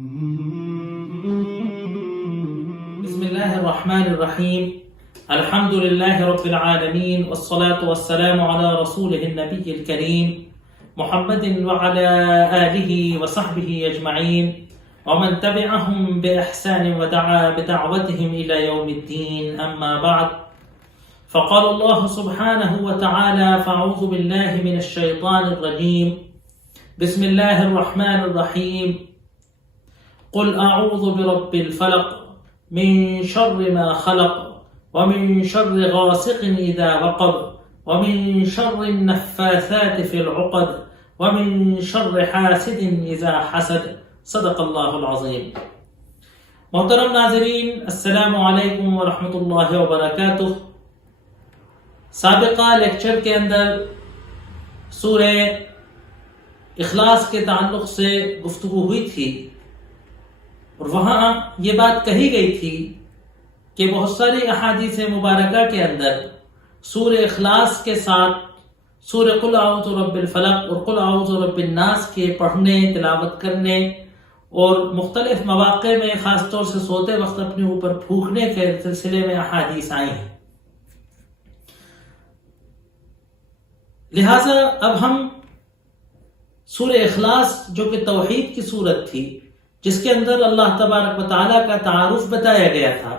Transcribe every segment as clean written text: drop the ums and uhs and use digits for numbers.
بسم الله الرحمن الرحيم. الحمد لله رب العالمين، والصلاة والسلام على رسوله النبي الكريم محمد وعلى آله وصحبه أجمعين ومن تبعهم بإحسان ودعا بدعوتهم إلى يوم الدين. أما بعد، فقال الله سبحانه وتعالى: فأعوذ بالله من الشيطان الرجيم. بسم الله الرحمن الرحيم. قل أعوذ برب الفلق من شر ما خلق ومن شر غاسق إذا وقب ومن شر النفاثات في العقد ومن شر حاسد إذا حسد. صدق اللہ العظیم. محترم ناظرین، السلام علیکم ورحمۃ اللہ وبرکاتہ. سابقہ لیکچر کے اندر سورہ اخلاص کے تعلق سے گفتگو ہوئی تھی، اور وہاں یہ بات کہی گئی تھی کہ بہت ساری احادیث مبارکہ کے اندر سورہ اخلاص کے ساتھ سورہ قل اعوذ برب الفلق اور قل اعوذ برب الناس کے پڑھنے، تلاوت کرنے اور مختلف مواقع میں خاص طور سے سوتے وقت اپنے اوپر پھونکنے کے سلسلے میں احادیث آئی ہیں. لہذا اب ہم سورہ اخلاص، جو کہ توحید کی صورت تھی، جس کے اندر اللہ تبارک و تعالیٰ کا تعارف بتایا گیا تھا،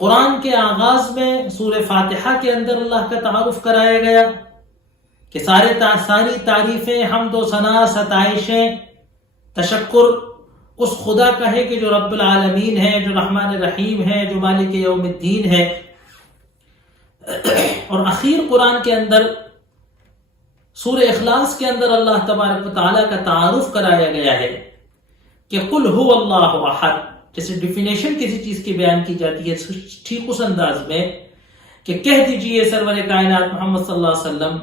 قرآن کے آغاز میں سورہ فاتحہ کے اندر اللہ کا تعارف کرایا گیا کہ ساری تعریفیں، حمد و ثنا، ستائشیں، تشکر اس خدا کا ہے کہ جو رب العالمین ہے، جو رحمان الرحیم ہے، جو مالک یوم الدین ہے. اور اخیر قرآن کے اندر سورہ اخلاص کے اندر اللہ تبارک و تعالیٰ کا تعارف کرایا گیا ہے کہ قل هو اللہ احد. جیسے ڈیفینیشن کسی چیز کی بیان کی جاتی ہے ٹھیک اس انداز میں کہ کہہ دیجئے سرور کائنات محمد صلی اللہ علیہ وسلم،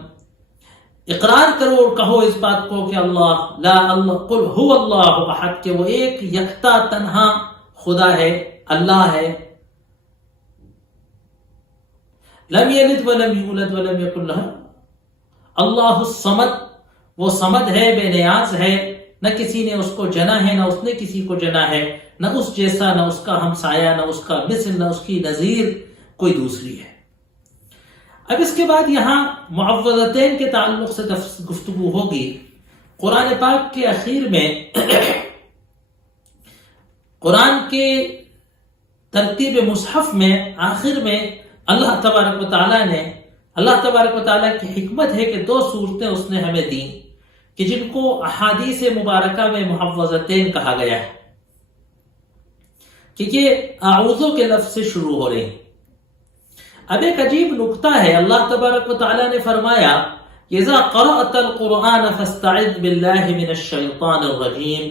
اقرار کرو اور کہو اس بات کو کہ اللہ قل هو اللہ احد، کہ وہ ایک یکتا تنہا خدا ہے، اللہ ہے. لم یلد ولم یولد ولم یکن لہ اللہ الصمد، وہ صمد ہے، بے نیاز ہے، نہ کسی نے اس کو جنا ہے، نہ اس نے کسی کو جنا ہے، نہ اس جیسا، نہ اس کا ہمسایہ، نہ اس کا مثل، نہ اس کی نظیر کوئی دوسری ہے. اب اس کے بعد یہاں معوذتین کے تعلق سے گفتگو ہوگی. قرآن پاک کے اخیر میں قرآن کے ترتیب مصحف میں آخر میں اللہ تبارک و تعالیٰ کی حکمت ہے کہ 2 صورتیں اس نے ہمیں دیں کہ جن کو احادیث مبارکہ میں معوذتین کہا گیا ہے، کہ یہ اعوذ کے لفظ سے شروع ہو رہے ہیں. اب ایک عجیب نکتہ ہے، اللہ تبارک و تعالیٰ نے فرمایا اذا قرأت القرآن فاستعذ باللہ من الشیطان الرجیم،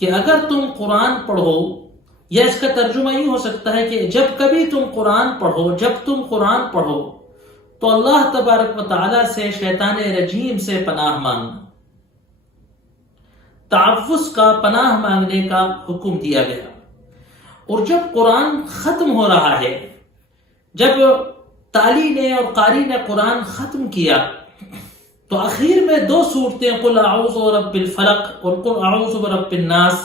کہ اگر تم قرآن پڑھو، یا اس کا ترجمہ یہ ہو سکتا ہے کہ جب کبھی تم قرآن پڑھو تو اللہ تبارک و تعالیٰ سے شیطان رجیم سے پناہ مانگنا، تعوذ کا، پناہ مانگنے کا حکم دیا گیا. اور جب قرآن ختم ہو رہا ہے، جب تالی نے اور قاری نے قرآن ختم کیا، تو اخیر میں 2 صورتیں قل اعوذ برب الفلق اور قل اعوذ برب الناس،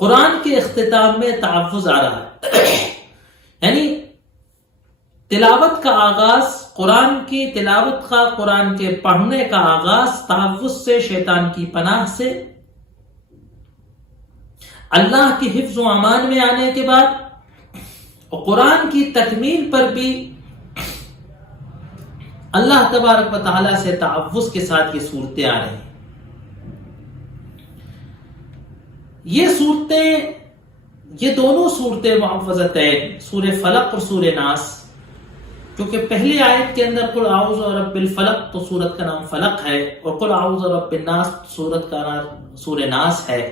قرآن کے اختتام میں تعوذ آ رہا ہے. یعنی تلاوت کا آغاز، قرآن کی تلاوت کا، قرآن کے پڑھنے کا آغاز تعوذ سے، شیطان کی پناہ سے، اللہ کی حفظ و امان میں آنے کے بعد، اور قرآن کی تکمیل پر بھی اللہ تبارک و تعالیٰ سے تعوذ کے ساتھ یہ صورتیں آ رہی ہیں. یہ دونوں صورتیں معوذتین، سورہ فلق اور سورہ ناس، کیونکہ پہلی آیت کے اندر قل اعوذ برب الفلق تو سورت کا نام فلق ہے، اور قل اعوذ برب الناس سورت کا نام سورہ ناس ہے،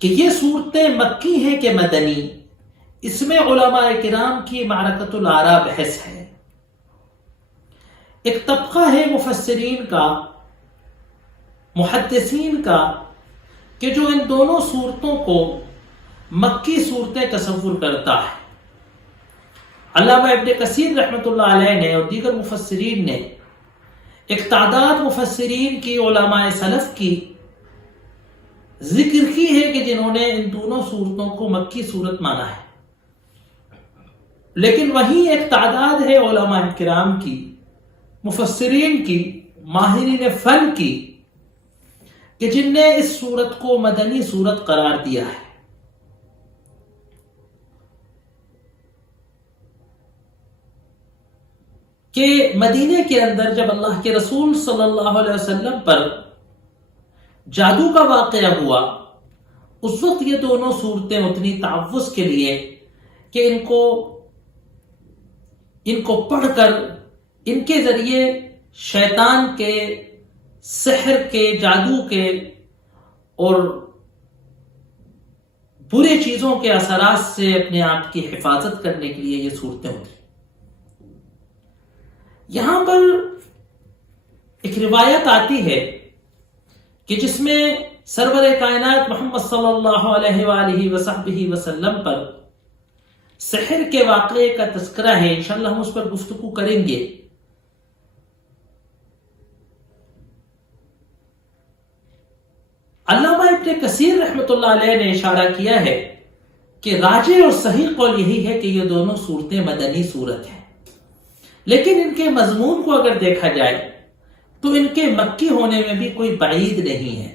کہ یہ صورتیں مکی ہیں کہ مدنی. اس میں علماء کرام کی معرکۃ الآراء بحث ہے. ایک طبقہ ہے مفسرین کا، محدثین کا، کہ جو ان دونوں صورتوں کو مکی صورتیں تصور کرتا ہے. علامہ ابن کثیر رحمۃ اللہ علیہ نے اور دیگر مفسرین نے ایک تعداد مفسرین کی، علماء سلف کی ذکر کی ہے کہ جنہوں نے ان دونوں سورتوں کو مکی سورت مانا ہے، لیکن وہیں ایک تعداد ہے علماء کرام کی، مفسرین کی، ماہرین فن کی، کہ جن نے اس سورت کو مدنی سورت قرار دیا ہے۔ کہ مدینے کے اندر جب اللہ کے رسول صلی اللہ علیہ وسلم پر جادو کا واقعہ ہوا، اس وقت یہ دونوں صورتیں اتنی تعوذ کے لیے کہ ان کو پڑھ کر ان کے ذریعے شیطان کے، سحر کے، جادو کے اور برے چیزوں کے اثرات سے اپنے آپ کی حفاظت کرنے کے لیے یہ صورتیں اتری۔ یہاں پر ایک روایت آتی ہے کہ جس میں سرور کائنات محمد صلی اللہ علیہ وآلہ وصحبہ وسلم پر سحر کے واقعے کا تذکرہ ہے، انشاءاللہ ہم اس پر گفتگو کریں گے۔ علامہ ابن کثیر رحمۃ اللہ علیہ نے اشارہ کیا ہے کہ راجح اور صحیح قول یہی ہے کہ یہ دونوں صورتیں مدنی صورت ہیں، لیکن ان کے مضمون کو اگر دیکھا جائے تو ان کے مکی ہونے میں بھی کوئی بعید نہیں ہے۔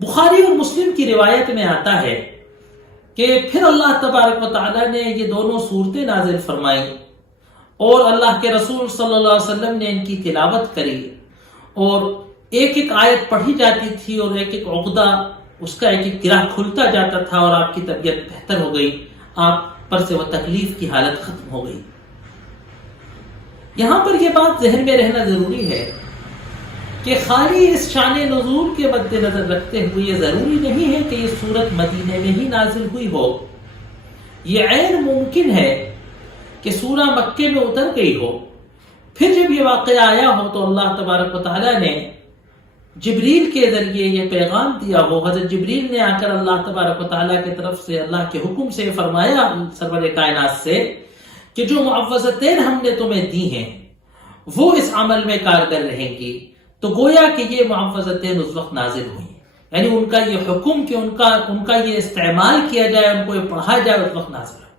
بخاری اور مسلم کی روایت میں آتا ہے کہ پھر اللہ تبارک و تعالیٰ نے یہ دونوں صورتیں نازل فرمائیں اور اللہ کے رسول صلی اللہ علیہ وسلم نے ان کی تلاوت کری، اور ایک ایک آیت پڑھی جاتی تھی اور ایک ایک عقدہ اس کا ایک ایک گرہ کھلتا جاتا تھا اور آپ کی طبیعت بہتر ہو گئی، آپ پر سے وہ تکلیف کی حالت ختم ہو گئی۔ یہاں پر یہ بات ذہن میں رہنا ضروری ہے کہ خالی اس شان نزول کے مد نظر رکھتے ہوئے یہ ضروری نہیں ہے کہ یہ سورت مدینے میں ہی نازل ہوئی ہو۔ یہ عین ممکن ہے کہ سورہ مکے میں اتر گئی ہو، پھر جب یہ واقعہ آیا ہو تو اللہ تبارک و تعالیٰ نے جبریل کے ذریعے یہ پیغام دیا ہو، حضرت جبریل نے آ کر اللہ تبارک و تعالیٰ کی طرف سے اللہ کے حکم سے فرمایا سرور کائنات سے کہ جو معوذتین ہم نے تمہیں دی ہیں وہ اس عمل میں کارگر رہیں گی، تو گویا کہ یہ معوذتین اس وقت نازل ہوئی، یعنی ان کا یہ حکم کہ ان کا یہ استعمال کیا جائے، ان کو یہ پڑھا جائے، اس وقت نازل ہو۔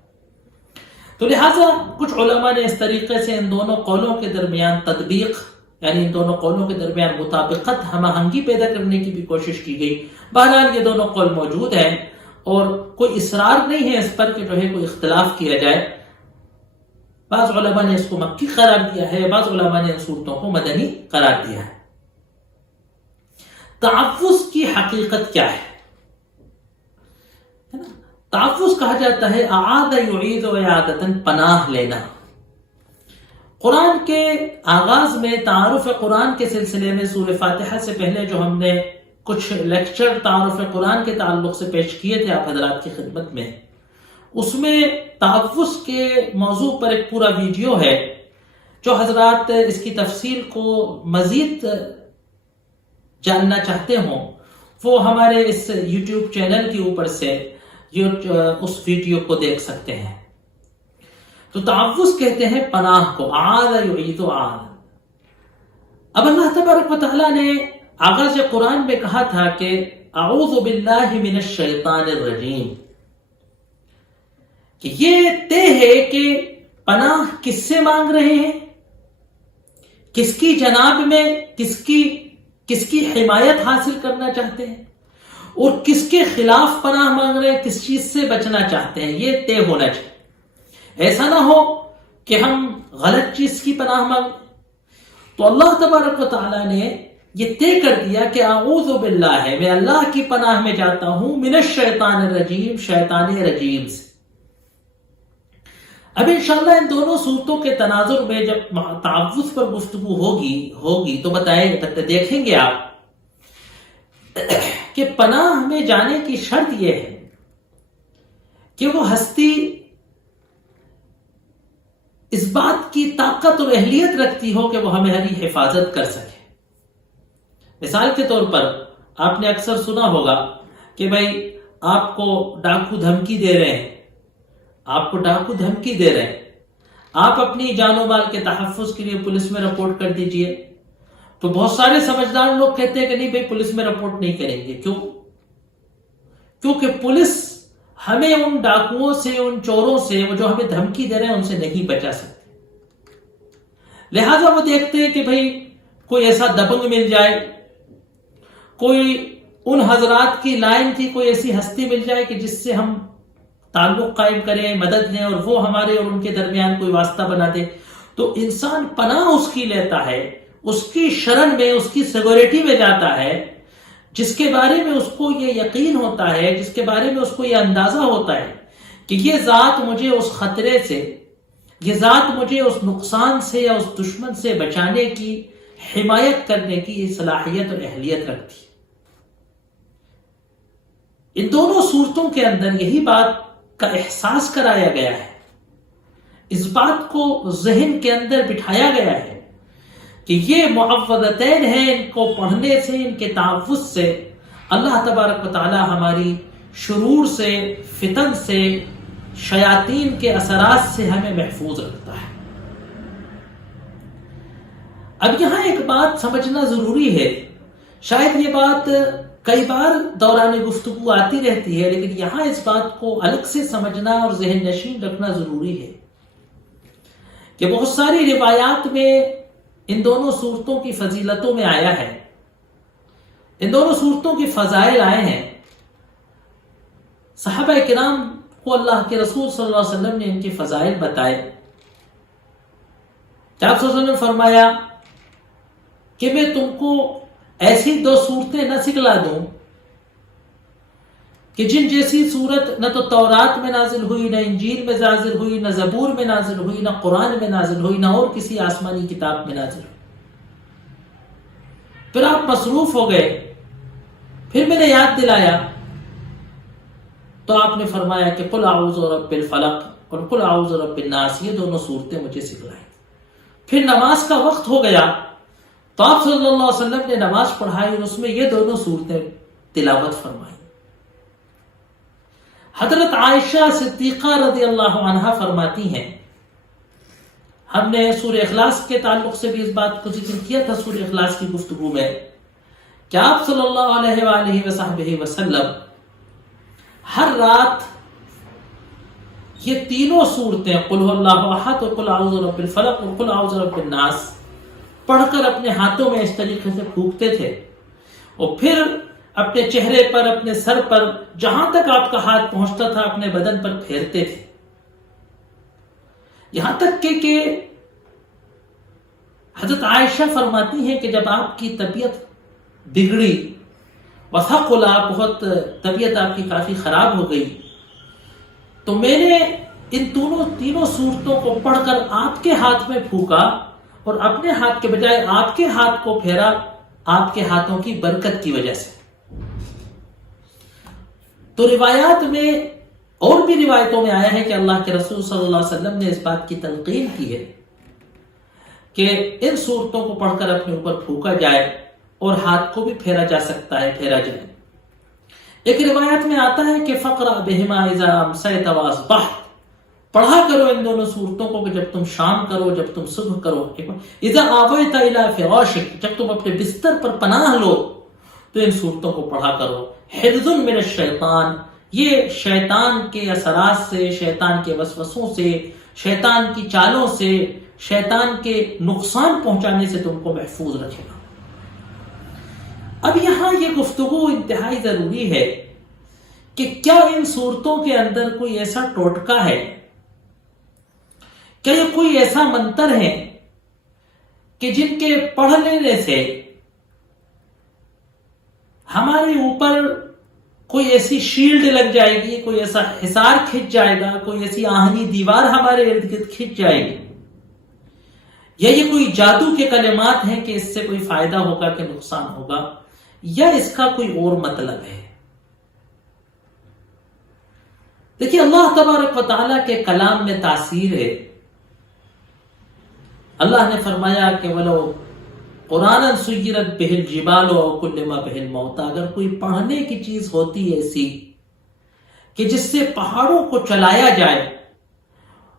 تو لہٰذا کچھ علماء نے اس طریقے سے ان دونوں قولوں کے درمیان تطبیق، یعنی ان دونوں قولوں کے درمیان مطابقت، ہم آہنگی پیدا کرنے کی بھی کوشش کی گئی۔ بہرحال یہ دونوں قول موجود ہیں اور کوئی اصرار نہیں ہے اس پر کہ جو ہے کوئی اختلاف کیا جائے۔ بعض علماء نے اس کو مکی قرار دیا ہے، بعض علماء نے ان صورتوں کو مدنی قرار دیا ہے۔ تعوذ کی حقیقت کیا ہے؟ تعوذ کہا جاتا ہے اعاذ یعیذ و اعادۃ، پناہ لینا۔ قرآن کے آغاز میں تعارف قرآن کے سلسلے میں سورہ فاتحہ سے پہلے جو ہم نے کچھ لیکچر تعارف قرآن کے تعلق سے پیش کیے تھے آپ حضرات کی خدمت میں، اس میں تعوذ کے موضوع پر ایک پورا ویڈیو ہے۔ جو حضرات اس کی تفصیل کو مزید جاننا چاہتے ہوں وہ ہمارے اس یوٹیوب چینل کے اوپر سے اس ویڈیو کو دیکھ سکتے ہیں۔ تو تعوذ کہتے ہیں پناہ کو، اعاذ یعیذ اعاذ۔ اب اللہ تبارک و تعالیٰ نے آغاز قرآن میں کہا تھا کہ اعوذ باللہ من الشیطان الرجیم، کہ یہ طے ہے کہ پناہ کس سے مانگ رہے ہیں، کس کی جناب میں کس کی حمایت حاصل کرنا چاہتے ہیں، اور کس کے خلاف پناہ مانگ رہے ہیں، کس چیز سے بچنا چاہتے ہیں، یہ طے ہونا چاہیے۔ ایسا نہ ہو کہ ہم غلط چیز کی پناہ مانگیں۔ تو اللہ تبارک و تعالیٰ نے یہ طے کر دیا کہ اعوذ باللہ ہے، میں اللہ کی پناہ میں جاتا ہوں، من الشیطان الرجیم، شیطان رجیم سے۔ اب انشاءاللہ ان دونوں صورتوں کے تناظر میں جب تعوذ پر گفتگو ہوگی تو دیکھیں گے آپ کہ پناہ میں جانے کی شرط یہ ہے کہ وہ ہستی اس بات کی طاقت اور اہلیت رکھتی ہو کہ وہ ہماری حفاظت کر سکے۔ مثال کے طور پر آپ نے اکثر سنا ہوگا کہ بھائی آپ کو ڈاکو دھمکی دے رہے ہیں، آپ اپنی جان و مال کے تحفظ کے لیے پولیس میں رپورٹ کر دیجئے. تو بہت سارے سمجھدار لوگ کہتے ہیں کہ نہیں بھائی پولیس میں رپورٹ نہیں کریں گے. کیوں؟ کیونکہ پولیس ہمیں ان ڈاکوؤں سے، ان چوروں سے، وہ جو ہمیں دھمکی دے رہے ہیں، ان سے نہیں بچا سکتے. لہذا وہ دیکھتے ہیں کہ بھائی کوئی ایسا دبنگ مل جائے، کوئی ان حضرات کی لائن کی کوئی ایسی ہستی مل جائے کہ جس سے ہم تعلق قائم کریں، مدد لیں، اور وہ ہمارے اور ان کے درمیان کوئی واسطہ بنا دے. تو انسان پناہ اس کی لیتا ہے، اس کی شرن میں، اس کی سیکورٹی میں جاتا ہے، جس کے بارے میں اس کو یہ یقین ہوتا ہے، جس کے بارے میں اس کو یہ اندازہ ہوتا ہے کہ یہ ذات مجھے اس خطرے سے، یہ ذات مجھے اس نقصان سے یا اس دشمن سے بچانے کی، حمایت کرنے کی صلاحیت اور اہلیت رکھتی ہے. ان دونوں صورتوں کے اندر یہی بات کا احساس کرایا گیا ہے، اس بات کو ذہن کے اندر بٹھایا گیا ہے کہ یہ معوذتین ہیں، ان کو پڑھنے سے، ان کے تحفظ سے اللہ تبارک و تعالی ہماری شرور سے، فتن سے، شیاطین کے اثرات سے ہمیں محفوظ رکھتا ہے. اب یہاں ایک بات سمجھنا ضروری ہے، شاید یہ بات کئی بار دوران گفتگو آتی رہتی ہے، لیکن یہاں اس بات کو الگ سے سمجھنا اور ذہن نشین رکھنا ضروری ہے کہ بہت ساری روایات میں ان دونوں صورتوں کی فضیلتوں میں آیا ہے، ان دونوں صورتوں کی فضائل آئے ہیں. صحابہ کرام کو اللہ کے رسول صلی اللہ علیہ وسلم نے ان کی فضائل بتائے. آپ صلی اللہ علیہ وسلم نے فرمایا کہ میں تم کو ایسی دو صورتیں نہ سکھلا دوں کہ جن جیسی صورت نہ تو تورات میں نازل ہوئی، نہ انجیل میں نازل ہوئی، نہ زبور میں نازل ہوئی، نہ قرآن میں نازل ہوئی، نہ اور کسی آسمانی کتاب میں نازل ہوئی. پھر آپ مصروف ہو گئے، پھر میں نے یاد دلایا تو آپ نے فرمایا کہ قل اعوذ برب الفلق اور قل اعوذ برب الناس، یہ دونوں صورتیں مجھے سکھلائیں. پھر نماز کا وقت ہو گیا تو آپ صلی اللہ علیہ وسلم نے نماز پڑھائی اور اس میں یہ دونوں صورتیں تلاوت فرمائی. حضرت عائشہ صدیقہ رضی اللہ عنہا فرماتی ہیں، ہم نے سورہ اخلاص کے تعلق سے بھی اس بات کو ذکر کیا تھا سورہ اخلاص کی گفتگو میں، کہ آپ صلی اللہ علیہ وآلہ وصحبہ وسلم ہر رات یہ تینوں صورتیں قل هو اللہ احد اور قل اعوذ برب الفلق اور قل اعوذ برب الناس پڑھ کر اپنے ہاتھوں میں اس طریقے سے پھونکتے تھے، اور پھر اپنے چہرے پر، اپنے سر پر، جہاں تک آپ کا ہاتھ پہنچتا تھا اپنے بدن پر پھیرتے تھے. یہاں تک کہ حضرت عائشہ فرماتی ہیں کہ جب آپ کی طبیعت بگڑی، وثقلا، بہت طبیعت آپ کی کافی خراب ہو گئی، تو میں نے ان تینوں صورتوں کو پڑھ کر آپ کے ہاتھ میں پھونکا اور اپنے ہاتھ کے بجائے آپ کے ہاتھ کو پھیرا، آپ کے ہاتھوں کی برکت کی وجہ سے. تو روایات میں اور بھی روایتوں میں آیا ہے کہ اللہ کے رسول صلی اللہ علیہ وسلم نے اس بات کی تلقین کی ہے کہ ان صورتوں کو پڑھ کر اپنے اوپر پھونکا جائے اور ہاتھ کو بھی پھیرا جا سکتا ہے، پھیرا جائے. ایک روایت میں آتا ہے کہ فقرأ بہما اذا امسیت واصبحت، پڑھا کرو ان دونوں صورتوں کو کہ جب تم شام کرو، جب تم صبح کرو. اذا آویت الی فراشک، جب تم اپنے بستر پر پناہ لو تو ان صورتوں کو پڑھا کرو. حفظ من الشیطان، یہ شیطان کے اثرات سے، شیطان کے وسوسوں سے، شیطان کی چالوں سے، شیطان کے نقصان پہنچانے سے تم کو محفوظ رکھے گا. اب یہاں یہ گفتگو انتہائی ضروری ہے کہ کیا ان صورتوں کے اندر کوئی ایسا ٹوٹکا ہے، کیا یہ کوئی ایسا منتر ہے کہ جن کے پڑھ لینے سے ہمارے اوپر کوئی ایسی شیلڈ لگ جائے گی، کوئی ایسا حصار کھنچ جائے گا، کوئی ایسی آہنی دیوار ہمارے ارد گرد کھنچ جائے گی، یا یہ کوئی جادو کے کلمات ہیں کہ اس سے کوئی فائدہ ہوگا کہ نقصان ہوگا، یا اس کا کوئی اور مطلب ہے؟ دیکھیے اللہ تبارک و تعالیٰ کے کلام میں تاثیر ہے. اللہ نے فرمایا کہ وَلَوْ قُرْآنًا سُيِّرَتْ بِهِ الْجِبَالُ أَوْ كُلِّمَ بِهِ الْمَوْتَى، اگر کوئی پڑھنے کی چیز ہوتی ہے ایسی کہ جس سے پہاڑوں کو چلایا جائے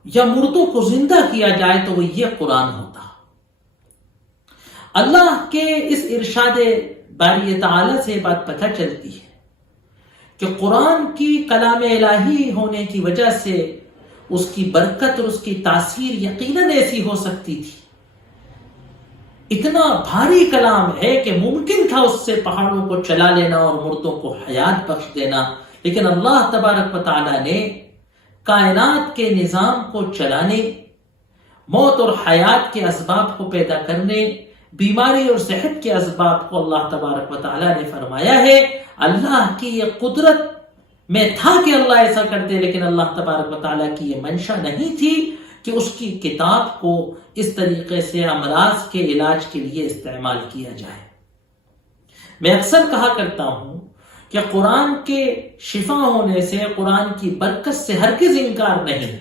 یا مردوں کو زندہ کیا جائے تو وہ یہ قرآن ہوتا۔ اللہ کے اس ارشاد باری تعالی سے بات پتہ چلتی ہے کہ قرآن کی کلام الہی ہونے کی وجہ سے اس کی برکت اور اس کی تاثیر یقیناً ایسی ہو سکتی تھی۔ اتنا بھاری کلام ہے کہ ممکن تھا اس سے پہاڑوں کو چلا لینا اور مردوں کو حیات بخش دینا، لیکن اللہ تبارک و تعالی نے کائنات کے نظام کو چلانے، موت اور حیات کے اسباب کو پیدا کرنے، بیماری اور صحت کے اسباب کو اللہ تبارک و تعالی نے فرمایا ہے۔ اللہ کی یہ قدرت میں تھا کہ اللہ ایسا کرتے، لیکن اللہ تبارک و تعالی کی یہ منشا نہیں تھی کہ اس کی کتاب کو اس طریقے سے امراض کے علاج کے لیے استعمال کیا جائے۔ میں اکثر کہا کرتا ہوں کہ قرآن کے شفا ہونے سے، قرآن کی برکت سے ہرگز انکار نہیں۔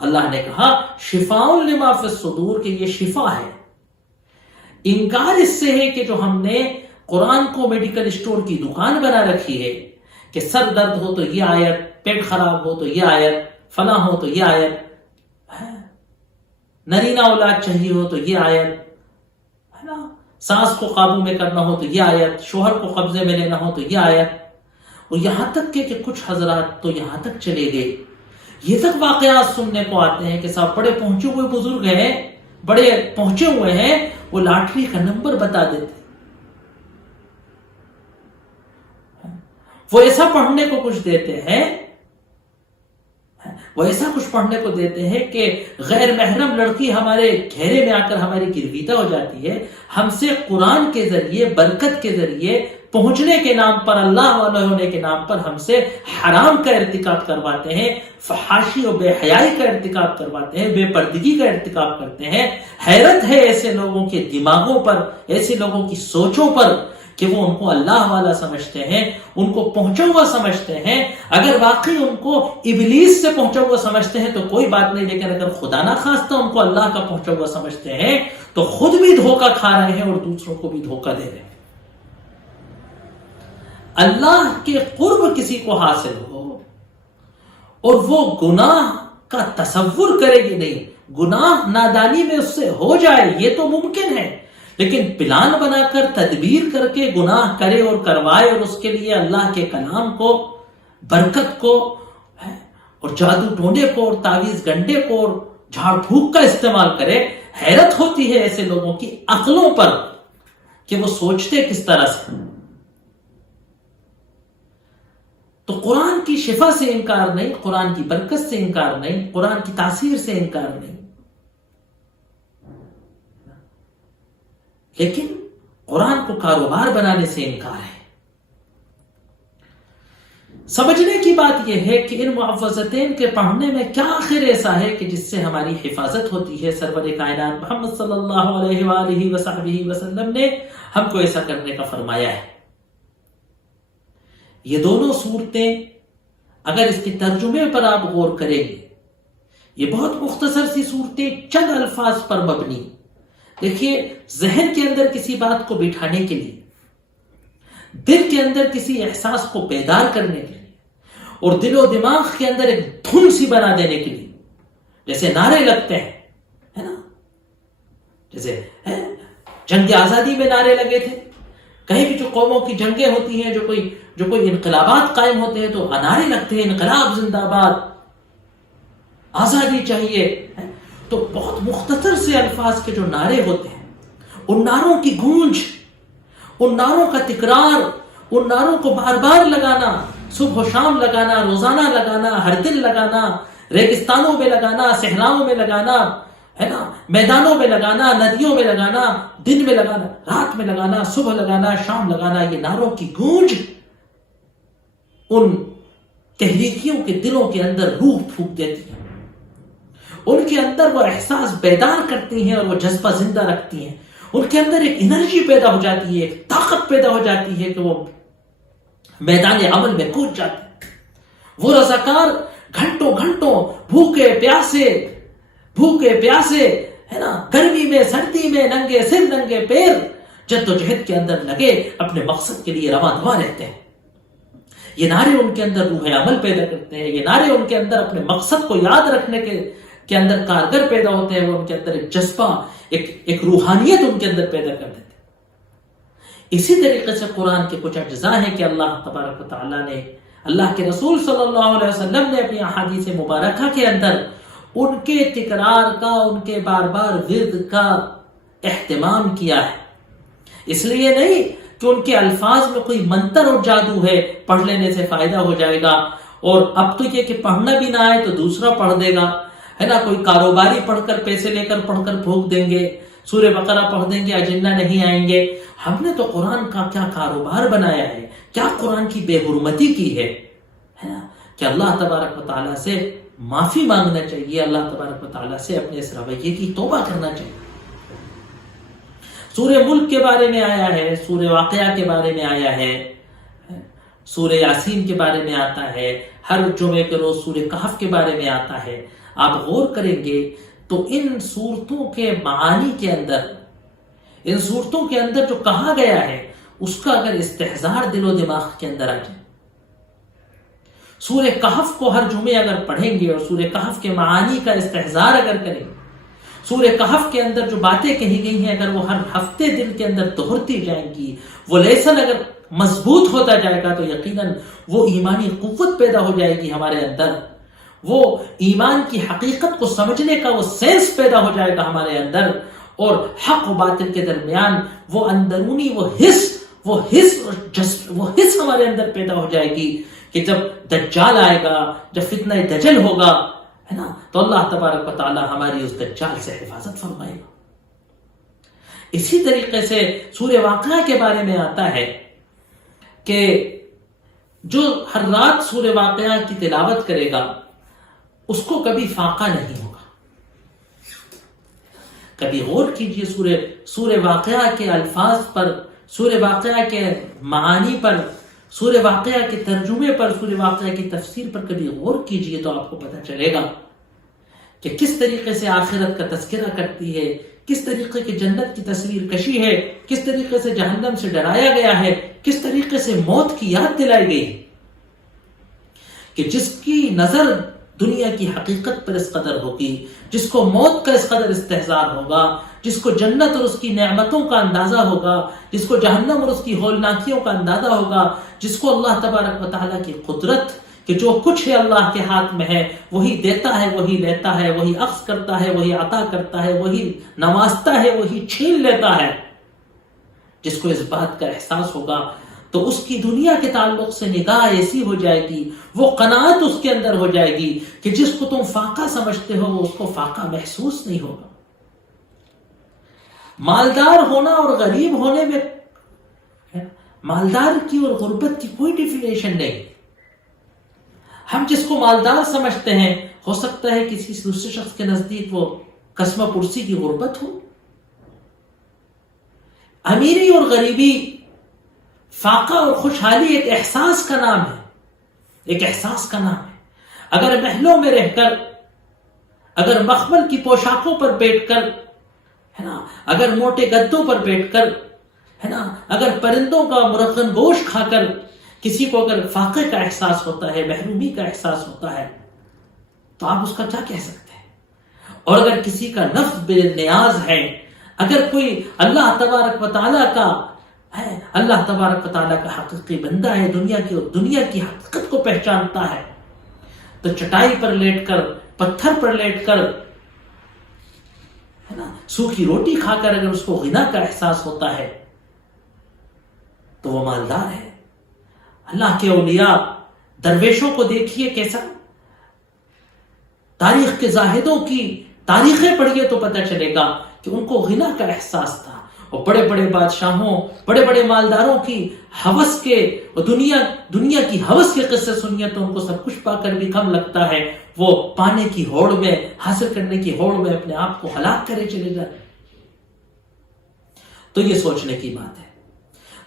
اللہ نے کہا شفاء لما فی الصدور، کہ یہ شفا ہے۔ انکار اس سے ہے کہ جو ہم نے قرآن کو میڈیکل اسٹور کی دکان بنا رکھی ہے کہ سر درد ہو تو یہ آیت، پیٹ خراب ہو تو یہ آیت، فلاں ہو تو یہ آیت، نرینہ اولاد چاہیے ہو تو یہ آیت ہے نا، سانس کو قابو میں کرنا ہو تو یہ آیت، شوہر کو قبضے میں لینا ہو تو یہ آیت، اور یہاں تک کہ کچھ حضرات تو یہاں تک چلے گئے، یہ تک واقعات سننے کو آتے ہیں کہ صاحب بڑے پہنچے ہوئے بزرگ ہیں، بڑے پہنچے ہوئے ہیں، وہ لاٹری کا نمبر بتا دیتے، وہ ایسا پڑھنے کو کچھ دیتے ہیں، وہ ایسا کچھ پڑھنے کو دیتے ہیں کہ غیر محرم لڑکی ہمارے گھیرے میں آ کر ہماری گرویدہ ہو جاتی ہے، ہم سے قرآن کے ذریعے، برکت کے ذریعے پہنچنے کے نام پر، اللہ والے ہونے کے نام پر ہم سے حرام کا ارتکاب کرواتے ہیں، فحاشی اور بے حیائی کا ارتکاب کرواتے ہیں، بے پردگی کا ارتکاب کرتے ہیں۔ حیرت ہے ایسے لوگوں کے دماغوں پر، ایسے لوگوں کی سوچوں پر کہ وہ ان کو اللہ والا سمجھتے ہیں، ان کو پہنچا ہوا سمجھتے ہیں۔ اگر واقعی ان کو ابلیس سے پہنچا ہوا سمجھتے ہیں تو کوئی بات نہیں، لیکن اگر خدا نہ خواستہ ان کو اللہ کا پہنچا ہوا سمجھتے ہیں تو خود بھی دھوکہ کھا رہے ہیں اور دوسروں کو بھی دھوکہ دے رہے ہیں۔ اللہ کے قرب کسی کو حاصل ہو اور وہ گناہ کا تصور کرے گی نہیں، گناہ نادانی میں اس سے ہو جائے یہ تو ممکن ہے، لیکن پلان بنا کر، تدبیر کر کے گناہ کرے اور کروائے اور اس کے لیے اللہ کے کلام کو، برکت کو اور جادو ٹونے کو اور تعویذ گنڈے کو اور جھاڑ پھونک کا استعمال کرے۔ حیرت ہوتی ہے ایسے لوگوں کی عقلوں پر کہ وہ سوچتے کس طرح سے۔ تو قرآن کی شفا سے انکار نہیں، قرآن کی برکت سے انکار نہیں، قرآن کی تاثیر سے انکار نہیں، لیکن قرآن کو کاروبار بنانے سے انکار ہے۔ سمجھنے کی بات یہ ہے کہ ان معوذتین کے پڑھنے میں کیا آخر ایسا ہے کہ جس سے ہماری حفاظت ہوتی ہے۔ سرور کائنات محمد صلی اللہ علیہ وآلہ وصحبہ وسلم نے ہم کو ایسا کرنے کا فرمایا ہے۔ یہ دونوں صورتیں اگر اس کے ترجمے پر آپ غور کریں گے، یہ بہت مختصر سی صورتیں چند الفاظ پر مبنی۔ دیکھیے، ذہن کے اندر کسی بات کو بٹھانے کے لیے، دل کے اندر کسی احساس کو بیدار کرنے کے لیے، اور دل و دماغ کے اندر ایک دھن سی بنا دینے کے لیے، جیسے نعرے لگتے ہیں، ہے نا، جیسے جنگ آزادی میں نعرے لگے تھے، کہیں بھی جو قوموں کی جنگیں ہوتی ہیں، جو کوئی انقلابات قائم ہوتے ہیں تو نعرے لگتے ہیں، انقلاب زندہ باد، آزادی چاہیے۔ تو بہت مختصر سے الفاظ کے جو نعرے ہوتے ہیں، ان نعروں کی گونج، ان نعروں کا تکرار، ان نعروں کو بار بار لگانا، صبح و شام لگانا، روزانہ لگانا، ہر دن لگانا، ریگستانوں میں لگانا، صحراؤں میں لگانا، ہے نا، میدانوں میں لگانا، ندیوں میں لگانا، دن میں لگانا، رات میں لگانا، صبح لگانا، شام لگانا، یہ نعروں کی گونج ان تحریکیوں کے دلوں کے اندر روح پھونک دیتی ہے، ان کے اندر وہ احساس بیدار کرتی ہیں اور وہ جذبہ زندہ رکھتی ہیں، ان کے اندر ایک انرجی پیدا ہو جاتی ہے، ایک طاقت پیدا ہو جاتی ہے کہ وہ میدان عمل میں کود جاتے ہیں۔ وہ رضاکار گھنٹوں گھنٹوں بھوکے پیاسے ہے نا، گرمی میں، سردی میں، ننگے سر ننگے پیر جد و جہد کے اندر لگے اپنے مقصد کے لیے رواں دواں رہتے ہیں۔ یہ نعرے ان کے اندر روح عمل پیدا کرتے ہیں، یہ نعرے ان کے اندر اپنے مقصد کو یاد رکھنے کے اندر کارگر پیدا ہوتے ہیں، وہ ان کے اندر ایک جذبہ، ایک روحانیت ان کے اندر پیدا کر دیتے ہیں۔ اسی طریقے سے قرآن کے کچھ اجزاء ہیں کہ اللہ تبارک و تعالیٰ نے، اللہ کے رسول صلی اللہ علیہ وسلم نے اپنی احادیث مبارکہ کے اندر ان کے تکرار کا، ان کے بار بار ورد کا اہتمام کیا ہے۔ اس لیے نہیں کہ ان کے الفاظ میں کوئی منتر اور جادو ہے، پڑھ لینے سے فائدہ ہو جائے گا، اور اب تو یہ کہ پڑھنا بھی نہ آئے تو دوسرا پڑھ دے گا، ہے نا، کوئی کاروباری پڑھ کر پیسے لے کر پڑھ کر بھوک دیں گے، سورہ بقرہ پڑھ دیں گے، اجنہ نہیں آئیں گے۔ ہم نے تو قرآن کا کیا کاروبار بنایا ہے، کیا قرآن کی بے حرمتی کی ہے نا، کہ اللہ تبارک و تعالیٰ سے معافی مانگنا چاہیے، اللہ تبارک و تعالیٰ سے اپنے اس رویے کی توبہ کرنا چاہیے۔ سورہ ملک کے بارے میں آیا ہے، سورہ واقعہ کے بارے میں آیا ہے، سورہ یاسین کے بارے میں آتا ہے، ہر جمعے کے روز سورہ کہف کے بارے میں آتا ہے۔ آپ غور کریں گے تو ان صورتوں کے معانی کے اندر، ان صورتوں کے اندر جو کہا گیا ہے اس کا اگر استحضار دل و دماغ کے اندر آ جائے، سورہ کہف کو ہر جمعے اگر پڑھیں گے اور سورہ کہف کے معانی کا استحضار اگر کریں گے، سورہ کہف کے اندر جو باتیں کہی گئی ہیں اگر وہ ہر ہفتے دل کے اندر دہرتی جائیں گی، وہ لیسن اگر مضبوط ہوتا جائے گا تو یقیناً وہ ایمانی قوت پیدا ہو جائے گی ہمارے اندر، وہ ایمان کی حقیقت کو سمجھنے کا وہ سینس پیدا ہو جائے گا ہمارے اندر، اور حق و باطل کے درمیان وہ اندرونی وہ حس ہمارے اندر پیدا ہو جائے گی کہ جب دجال آئے گا، جب فتنہ دجل ہوگا، ہے نا، تو اللہ تبارک و تعالی ہماری اس دجال سے حفاظت فرمائے گا۔ اسی طریقے سے سورہ واقعہ کے بارے میں آتا ہے کہ جو ہر رات سورہ واقعہ کی تلاوت کرے گا اس کو کبھی فاقہ نہیں ہوگا۔ کبھی غور کیجئے سورہ واقعہ کے الفاظ پر، سورہ واقعہ کے معانی پر، سورہ واقعہ کے ترجمے پر، سورہ واقعہ کی تفسیر پر کبھی غور کیجئے تو آپ کو پتہ چلے گا کہ کس طریقے سے آخرت کا تذکرہ کرتی ہے، کس طریقے کی جنت کی تصویر کشی ہے، کس طریقے سے جہنم سے ڈرایا گیا ہے، کس طریقے سے موت کی یاد دلائی گئی ہے، کہ جس کی نظر دنیا کی حقیقت پر اس قدر ہوگی، جس کو موت کا اس قدر استحضار ہوگا، جس کو جنت اور اس کی نعمتوں کا اندازہ ہوگا، جس کو جہنم اور اس کی ہولناکیوں کا اندازہ ہوگا، جس کو اللہ تبارک و تعالیٰ کی قدرت کہ جو کچھ ہے اللہ کے ہاتھ میں ہے، وہی دیتا ہے، وہی لیتا ہے، وہی اخذ کرتا ہے، وہی عطا کرتا ہے، وہی نوازتا ہے، وہی چھین لیتا ہے، جس کو اس بات کا احساس ہوگا تو اس کی دنیا کے تعلق سے نگاہ ایسی ہو جائے گی، وہ قناعت اس کے اندر ہو جائے گی کہ جس کو تم فاقہ سمجھتے ہو وہ اس کو فاقہ محسوس نہیں ہوگا۔ مالدار ہونا اور غریب ہونے میں، مالدار کی اور غربت کی کوئی ڈیفینیشن نہیں۔ ہم جس کو مالدار سمجھتے ہیں ہو سکتا ہے کسی دوسرے شخص کے نزدیک وہ قسمہ پرسی کی غربت ہو۔ امیری اور غریبی، فاقہ اور خوشحالی ایک احساس کا نام ہے، ایک احساس کا نام ہے۔ اگر محلوں میں رہ کر، اگر مخمل کی پوشاکوں پر بیٹھ کر، ہے نا، اگر موٹے گدوں پر بیٹھ کر، ہے نا، اگر پرندوں کا مرغن گوشت کھا کر کسی کو اگر فاقے کا احساس ہوتا ہے، محرومی کا احساس ہوتا ہے تو آپ اس کا کیا کہہ سکتے ہیں؟ اور اگر کسی کا نفس بے نیاز ہے، اگر کوئی اللہ تبارک و تعالیٰ کا ہے، اللہ تبارک و تعالیٰ کا حقیقی بندہ ہے، دنیا کی حقیقت کو پہچانتا ہے، تو چٹائی پر لیٹ کر، پتھر پر لیٹ کر، ہے نا، سوکھی روٹی کھا کر اگر اس کو غنا کا احساس ہوتا ہے تو وہ مالدار ہے۔ اللہ کے اولیاء درویشوں کو دیکھیے کیسا، تاریخ کے زاہدوں کی تاریخیں پڑھیے تو پتہ چلے گا کہ ان کو غنا کا احساس تھا، اور بڑے بڑے بادشاہوں، بڑے بڑے مالداروں کی ہوس کے اور دنیا کی ہوس کے قصے سنیے تو ان کو سب کچھ پا کر بھی کم لگتا ہے، وہ پانے کی ہوڑ میں، حاصل کرنے کی ہوڑ میں اپنے آپ کو ہلاک کرے چلے جاتے۔ تو یہ سوچنے کی بات ہے۔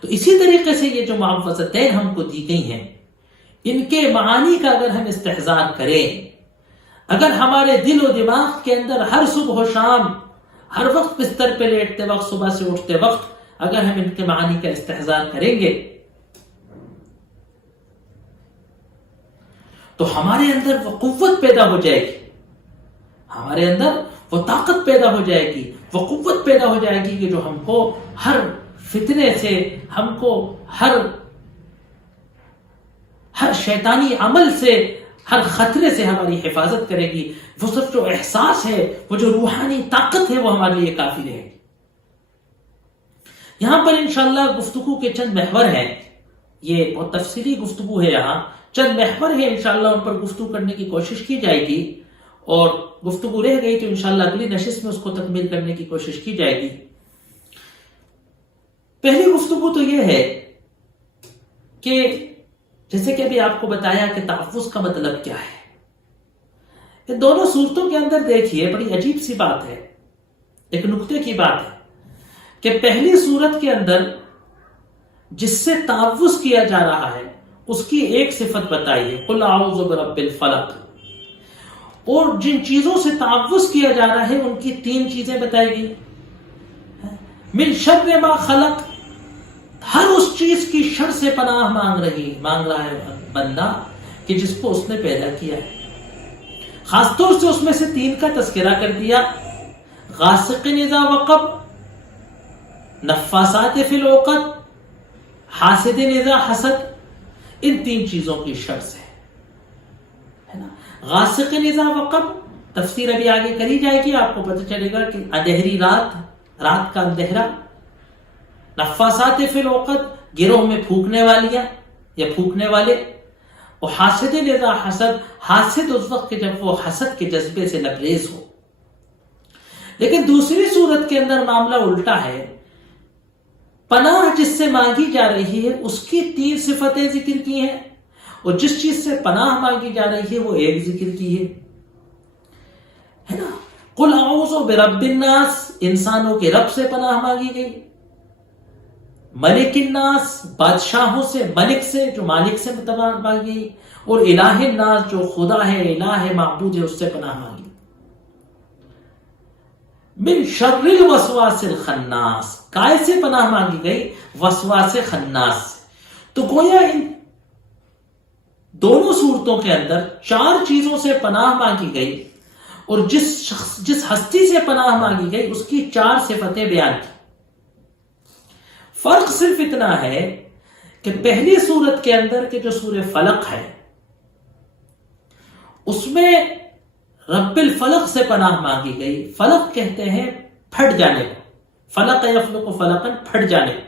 تو اسی طریقے سے یہ جو معوذتین ہم کو دی گئی ہیں، ان کے معانی کا اگر ہم استحضار کریں، اگر ہمارے دل و دماغ کے اندر ہر صبح و شام، ہر وقت بستر پہ لیٹتے وقت، صبح سے اٹھتے وقت اگر ہم ان کے معانی کا استحضار کریں گے تو ہمارے اندر وہ قوت پیدا ہو جائے گی، ہمارے اندر وہ طاقت پیدا ہو جائے گی، وہ قوت پیدا ہو جائے گی کہ جو ہم کو ہر فتنے سے، ہم کو ہر شیطانی عمل سے، ہر خطرے سے ہماری حفاظت کرے گی۔ وہ صرف جو احساس ہے، وہ جو روحانی طاقت ہے، وہ ہمارے لیے کافی رہے گی۔ یہاں پر انشاءاللہ گفتگو کے چند محور ہیں، یہ بہت تفصیلی گفتگو ہے، یہاں چند محور ہیں، انشاءاللہ ان پر گفتگو کرنے کی کوشش کی جائے گی، اور گفتگو رہ گئی تو انشاءاللہ اگلی نشست میں اس کو تکمیل کرنے کی کوشش کی جائے گی۔ پہلی گفتگو تو یہ ہے کہ جیسے کہ ابھی آپ کو بتایا کہ تحفظ کا مطلب کیا ہے۔ یہ دونوں صورتوں کے اندر دیکھیے بڑی عجیب سی بات ہے، ایک نکتے کی بات ہے کہ پہلی صورت کے اندر جس سے تحفظ کیا جا رہا ہے اس کی ایک صفت بتائیے، قل اعوذ برب الفلق، اور جن چیزوں سے تحفظ کیا جا رہا ہے ان کی تین چیزیں بتائی گئی، من شر ما خلق، ہر اس چیز کی شر سے پناہ مانگ رہا ہے بندہ کہ جس کو اس نے پیدا کیا ہے۔ خاص طور سے اس میں سے تین کا تذکرہ کر دیا، غاسق اذا وقب، نفاسات فی العقد، حاسد اذا حسد، ان تین چیزوں کی شر سے ہے نا۔ غاسق اذا وقب تفسیر ابھی آگے کری جائے گی، آپ کو پتہ چلے گا کہ اندھیری رات کا اندھیرا، نفاسات فی العقد گروہ میں پھونکنے والیاں یا پھونکنے والے، اور حاسد اذا حسد، حاسد اس وقت جب وہ حسد کے جذبے سے لبریز ہو۔ لیکن دوسری صورت کے اندر معاملہ الٹا ہے، پناہ جس سے مانگی جا رہی ہے اس کی تین صفتیں ذکر کی ہیں، اور جس چیز سے پناہ مانگی جا رہی ہے وہ ایک ذکر کی ہے نا۔ قل اعوذ برب الناس، انسانوں کے رب سے پناہ مانگی گئی، ملک الناس، بادشاہوں سے، ملک سے جو مالک سے پناہ مانگی گئی، اور الہ الناس جو خدا ہے، الہ ہے، معبود ہے، اس سے پناہ مانگی۔ من شر الوسواس الخناس، کائے سے پناہ مانگی گئی؟ وسواس خناس سے۔ تو گویا ان دونوں صورتوں کے اندر چار چیزوں سے پناہ مانگی گئی، اور جس ہستی سے پناہ مانگی گئی اس کی چار صفتیں بیان کی۔ فرق صرف اتنا ہے کہ پہلی صورت کے اندر کے جو سورہ فلق ہے اس میں رب الفلق سے پناہ مانگی گئی۔ فلق کہتے ہیں پھٹ جانے کو، فلق یفلق فلقا، پھٹ جانے کو۔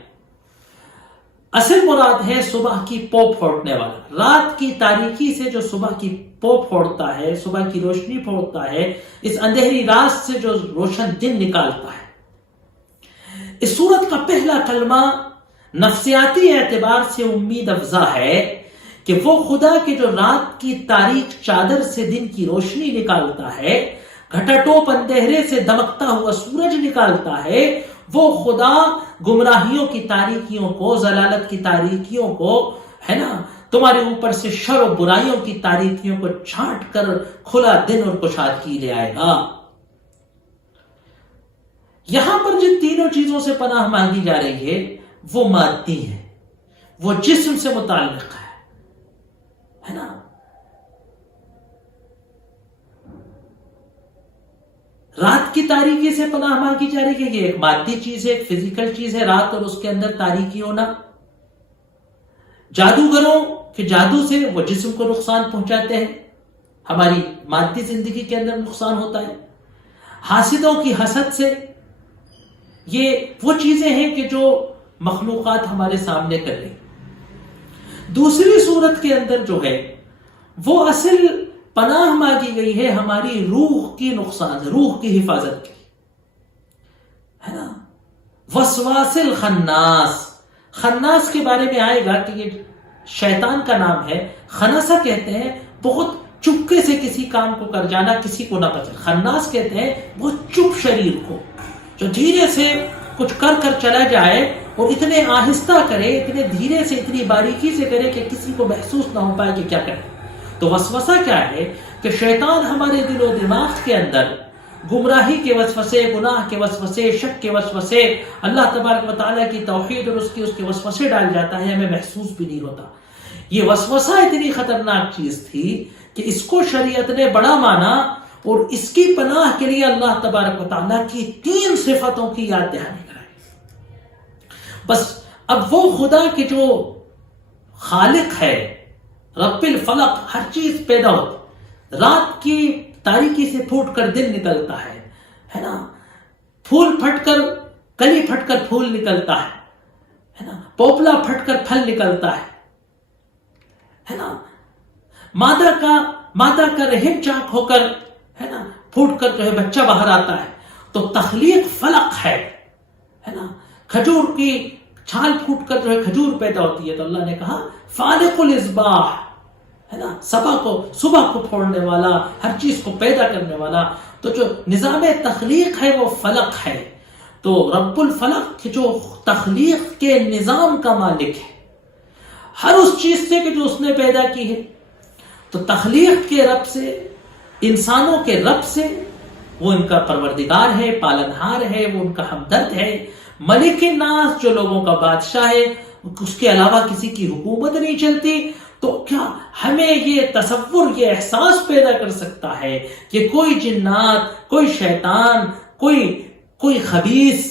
اصل مراد ہے صبح کی پو پھوڑنے والا، رات کی تاریکی سے جو صبح کی پو پھوڑتا ہے، صبح کی روشنی پھوڑتا ہے، اس اندھیری رات سے جو روشن دن نکالتا ہے۔ اس سورت کا پہلا کلمہ نفسیاتی اعتبار سے امید افزا ہے کہ وہ خدا کے جو رات کی تاریک چادر سے دن کی روشنی نکالتا ہے، گھٹا ٹوپ اندھیرے سے دمکتا ہوا سورج نکالتا ہے، وہ خدا گمراہیوں کی تاریکیوں کو، ضلالت کی تاریکیوں کو، ہے نا، تمہارے اوپر سے شر و برائیوں کی تاریکیوں کو چھانٹ کر کھلا دن اور کشادگی لے آئے گا۔ یہاں پر جن تینوں چیزوں سے پناہ مانگی جا رہی ہے وہ مادی ہے، وہ جسم سے متعلق ہے نا۔ رات کی تاریکی سے پناہ مانگی جا رہی ہے، یہ ایک مادی چیز ہے، ایک فزیکل چیز ہے، رات اور اس کے اندر تاریکی ہونا۔ جادوگروں کے جادو سے وہ جسم کو نقصان پہنچاتے ہیں، ہماری مادی زندگی کے اندر نقصان ہوتا ہے۔ حاسدوں کی حسد سے، یہ وہ چیزیں ہیں کہ جو مخلوقات ہمارے سامنے کر رہی۔ دوسری صورت کے اندر جو ہے وہ اصل پناہ مانگی گئی ہے ہماری روح کی نقصان، روح کی حفاظت کی ہے نا۔ وسواس الخناس، خناس کے بارے میں آئے گا کہ یہ شیطان کا نام ہے۔ خناسہ کہتے ہیں بہت چپکے سے کسی کام کو کر جانا، کسی کو نہ پتا۔ خناس کہتے ہیں بہت چپ شریر کو، جو دھیرے سے کچھ کر چلا جائے اور اتنے آہستہ کرے، اتنے دھیرے سے، اتنی باریکی سے کرے کہ کسی کو محسوس نہ ہو پائے کہ کیا کرے۔ تو وسوسہ کیا ہے کہ شیطان ہمارے دل و دماغ کے اندر گمراہی کے وسوسے، گناہ کے وسوسے، شک کے وسوسے، اللہ تبارک و تعالیٰ کی توحید اور اس کے وسوسے ڈال جاتا ہے، ہمیں محسوس بھی نہیں ہوتا۔ یہ وسوسہ اتنی خطرناک چیز تھی کہ اس کو شریعت نے بڑا مانا اور اس کی پناہ کے لیے اللہ تبارک و تعالیٰ کی 3 صفتوں کی یاد دہانی کرائی۔ بس اب وہ خدا کے جو خالق ہے، رب الفلق، ہر چیز پیدا ہوتی، رات کی تاریکی سے پھوٹ کر دن نکلتا ہے نا، پھول پھٹ کر کلی پھٹ کر پھول نکلتا ہے نا، پوپلا پھٹ کر پھل نکلتا ہے نا، مادہ کا رحم چاک ہو کر ہے نا پھوٹ کر جو ہے بچہ باہر آتا ہے۔ تو تخلیق فلق ہے نا، کھجور کی چھال پھوٹ کر جو ہے کھجور پیدا ہوتی ہے، تو اللہ نے کہا فالق الاصباح ہے نا، صبح کو پھوڑنے والا، ہر چیز کو پیدا کرنے والا۔ تو جو نظام تخلیق ہے وہ فلق ہے۔ تو رب الفلق جو تخلیق کے نظام کا مالک ہے، ہر اس چیز سے کہ جو اس نے پیدا کی ہے، تو تخلیق کے رب سے، انسانوں کے رب سے، وہ ان کا پروردگار ہے، پالنہار ہے، وہ ان کا ہمدرد ہے، ملک الناس جو لوگوں کا بادشاہ ہے، اس کے علاوہ کسی کی حکومت نہیں چلتی۔ تو کیا ہمیں یہ تصور، یہ احساس پیدا کر سکتا ہے کہ کوئی جنات، کوئی شیطان، کوئی خبیث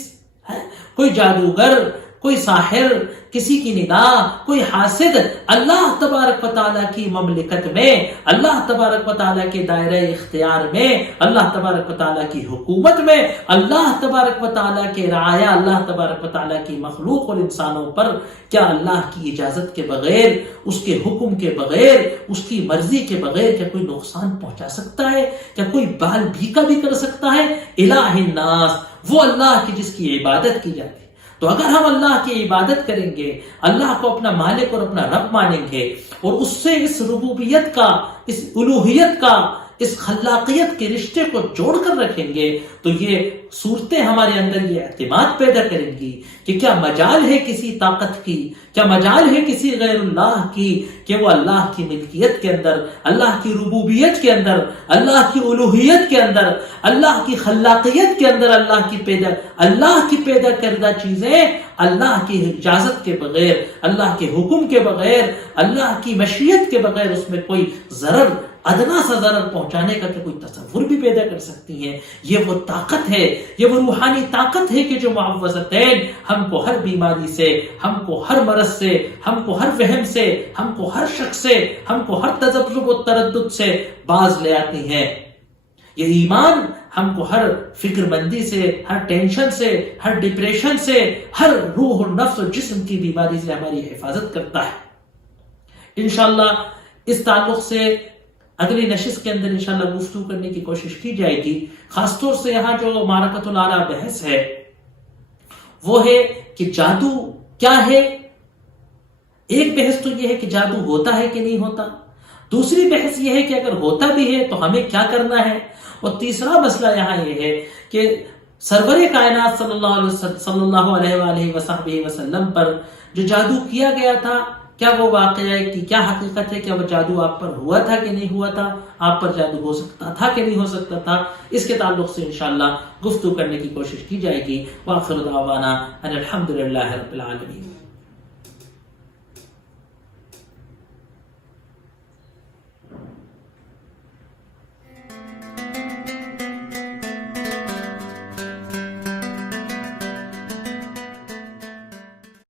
ہے، کوئی جادوگر، کوئی ساحر، کسی کی نگاہ، کوئی حاسد اللہ تبارک و تعالیٰ کی مملکت میں، اللہ تبارک و تعالیٰ کے دائرہ اختیار میں، اللہ تبارک و تعالیٰ کی حکومت میں، اللہ تبارک و تعالیٰ کے رعایا، اللہ تبارک و تعالیٰ کی مخلوق اور انسانوں پر کیا اللہ کی اجازت کے بغیر، اس کے حکم کے بغیر، اس کی مرضی کے بغیر کیا کوئی نقصان پہنچا سکتا ہے؟ کیا کوئی بال بھیکا بھی کر سکتا ہے؟ الہ الناس، وہ اللہ کی جس کی عبادت کی جاتی ہے۔ تو اگر ہم اللہ کی عبادت کریں گے، اللہ کو اپنا مالک اور اپنا رب مانیں گے، اور اس سے اس ربوبیت کا، اس الوہیت کا، اس خلاقیت کے رشتے کو جوڑ کر رکھیں گے، تو یہ صورتیں ہمارے اندر یہ اعتماد پیدا کریں گی کہ کیا مجال ہے کسی طاقت کی، کیا مجال ہے کسی غیر اللہ کی کہ وہ اللہ کی ملکیت کے اندر، اللہ کی ربوبیت کے اندر، اللہ کی الوہیت کے اندر، اللہ کی خلاقیت کے اندر، اللہ کی پیدا کردہ چیزیں اللہ کی اجازت کے بغیر، اللہ کے حکم کے بغیر، اللہ کی مشیت کے بغیر اس میں کوئی ضرر، ادنا سا ضرر پہنچانے کا کہ کوئی تصور بھی پیدا کر سکتی ہیں۔ یہ وہ طاقت ہے، یہ وہ روحانی طاقت ہے کہ جو معوذتین ہم کو ہر بیماری سے، ہم کو ہر مرض سے، ہم کو ہر وہم سے، ہم کو ہر شک سے، ہم کو ہر تذبذب و تردد سے باز لے آتی ہیں۔ یہ ایمان ہم کو ہر فکر مندی سے، ہر ٹینشن سے، ہر ڈپریشن سے، ہر روح اور نفس اور جسم کی بیماری سے ہماری حفاظت کرتا ہے۔ انشاءاللہ اس تعلق سے اگلی نشست کے اندر انشاءاللہ گفتگو کرنے کی کوشش کی جائے گی۔ خاص طور سے یہاں جو معرکۃ الاعلیٰ بحث ہے وہ ہے کہ جادو کیا ہے۔ ایک بحث تو یہ ہے کہ جادو ہوتا ہے کہ نہیں ہوتا، دوسری بحث یہ ہے کہ اگر ہوتا بھی ہے تو ہمیں کیا کرنا ہے، اور تیسرا مسئلہ یہاں یہ ہے کہ سرور کائنات صلی اللہ علیہ وآلہ وصحبہ وسلم پر جو جادو کیا گیا تھا، کیا وہ واقعہ کی کیا حقیقت ہے، کیا وہ جادو آپ پر ہوا تھا کہ نہیں ہوا تھا، آپ پر جادو ہو سکتا تھا کہ نہیں ہو سکتا تھا، اس کے تعلق سے انشاءاللہ گفتگو کرنے کی کوشش کی جائے گی۔ وآخر دعوانا ان الحمدللہ رب العالمین۔